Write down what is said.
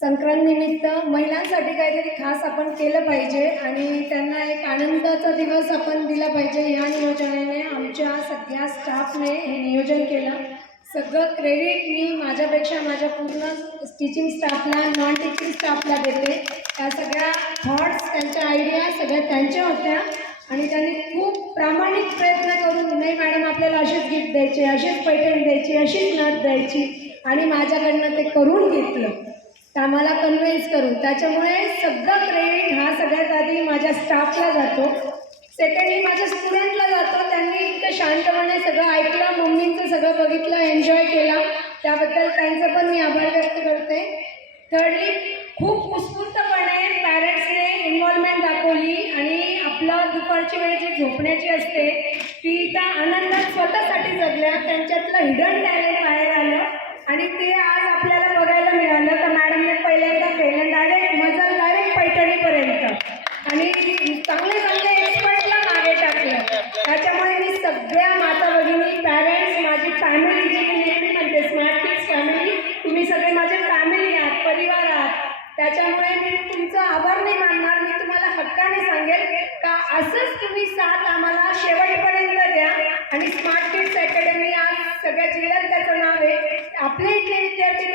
संक्रांतीनिमित्त महिलांसाठी काहीतरी खास आपण केलं पाहिजे आणि त्यांना एक आनंदाचा दिवस आपण दिला पाहिजे ह्या नियोजनाने आमच्या सगळ्या स्टाफने हे नियोजन केलं. सगळं क्रेडिट मी माझ्यापेक्षा माझ्या पूर्ण टीचिंग स्टाफला नॉन टीचिंग स्टाफला देते. त्या सगळ्या थॉट्स त्यांच्या आयडिया सगळ्या त्यांच्या होत्या आणि त्यांनी खूप प्रामाणिक प्रयत्न करून नाही मॅडम आपल्याला अशीच गिफ्ट द्यायची अशीच पैठण द्यायची अशीच नथ द्यायची. आणि माझ्याकडनं ते करून घेतलं. आम्हाला कन्व्हिन्स करून त्याच्यामुळे सगळा क्रेडिट हा सगळ्यात आधी माझ्या स्टाफला जातो. सेकंडली माझ्या स्टुडंटला जातो. त्यांनी इतकं शांतपणे सगळं ऐकलं. मम्मींचं सगळं बघितलं एन्जॉय केला. त्याबद्दल त्यांचं पण मी आभार व्यक्त करते. थर्डली खूप उत्स्फूर्तपणे पॅरेंट्सने इन्व्हॉल्वमेंट दाखवली आणि आपलं दुपारची वेळ जी झोपण्याची असते ती त्या आनंदात स्वतःसाठी जगल्या त्यांच्यातलं हिडन टॅलेंट बाहेर आलं आणि ते आज आपल्याला बघायला मिळालं. सगळ्या माता भगिनी पॅरेंट्स माझी फॅमिली जी मी नेहमी म्हणते स्मार्ट किड्स फॅमिली तुम्ही सगळे माझे फॅमिली आहात परिवार आहात. त्याच्यामुळे मी तुमचं आभार नाही मानणार मी तुम्हाला हक्काने सांगेल का असंच तुम्ही साथ आम्हाला शेवटपर्यंत द्या. आणि स्मार्ट किड्स अकॅडमी आज सगळ्या जिल्ह्यात त्याचं नाव आहे. आपले इथले विद्यार्थी